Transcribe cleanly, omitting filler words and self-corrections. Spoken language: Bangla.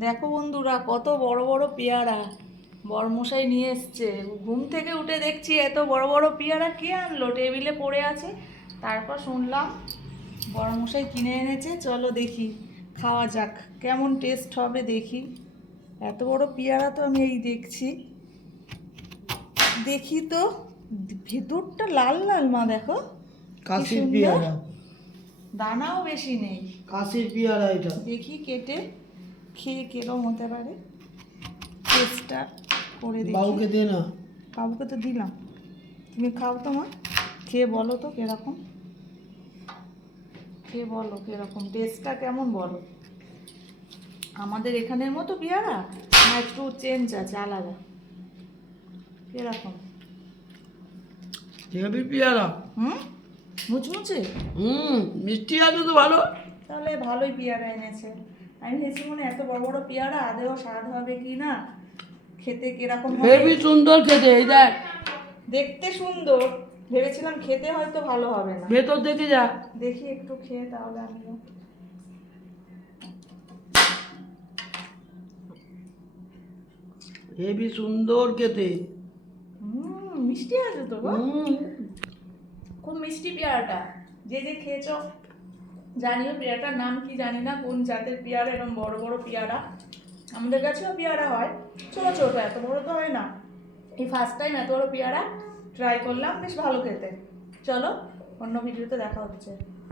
দেখো বন্ধুরা, কত বড় বড় পেয়ারা বরমশাই নিয়ে এসছে। ঘুম থেকে উঠে দেখছি এত বড় বড় পেয়ারা কে আনলো, টেবিলে পড়ে আছে। তারপর শুনলাম বরমশাই কিনে এনেছে। চলো দেখি, খাওয়া যাক, কেমন টেস্ট হবে দেখি। এত বড় পেয়ারা তো আমি এই দেখছি, দেখি তো। ভেতরটা লাল লাল, মা দেখো কি কাশির সুন্দর। পেয়ারা, দানাও বেশি নেই। কাশির পেয়ারা এটা। দেখি কেটে খেয়ে কিরম হতে পারে, টেস্টটা করে দেখি। বাবুকে দে না। বাবুকে তো দিলাম, তুমি খাও তো মা, খেয়ে বলো তো কিরকম, খেয়ে বলো কিরকম টেস্টটা কেমন বলো। আমাদের এখানের মতো পেয়ারা না একটু চেঞ্জ আছে, আলাদা? কিরকম? হেভি পেয়ারা। মুচমুচে। মিষ্টি আছে তো ভালো। তাহলে ভালোই পেয়ারা এনেছে। আমি ভেবেছি মনে হয় এত বড় বড় পেয়ারা আদেও স্বাদ হবে কি না, খেতে কিরকম হবে। হেভি সুন্দর খেতে, এই দেখ। দেখতে সুন্দর, ভেবেছিলাম খেতে হয়তো ভালো হবে না। ভেতর দেখে যা। দেখি একটু খেয়ে তাহলে আমিও। হেভি সুন্দর খেতে। মিষ্টি আছে তো গো। খুব মিষ্টি পেয়ারাটা। যে যে খেয়েছো জানিও, পেয়ারাটার নাম কি জানি না, কোন জাতের পেয়ারা, এরকম বড় বড় পেয়ারা। আমাদের কাছেও পেয়ারা হয়, ছোট ছোট, এত বড় তো হয় না। এই ফার্স্ট টাইম এত বড় পেয়ারা ট্রাই করলাম, বেশ ভালো খেতে। চলো, অন্য ভিডিওতে দেখা হচ্ছে।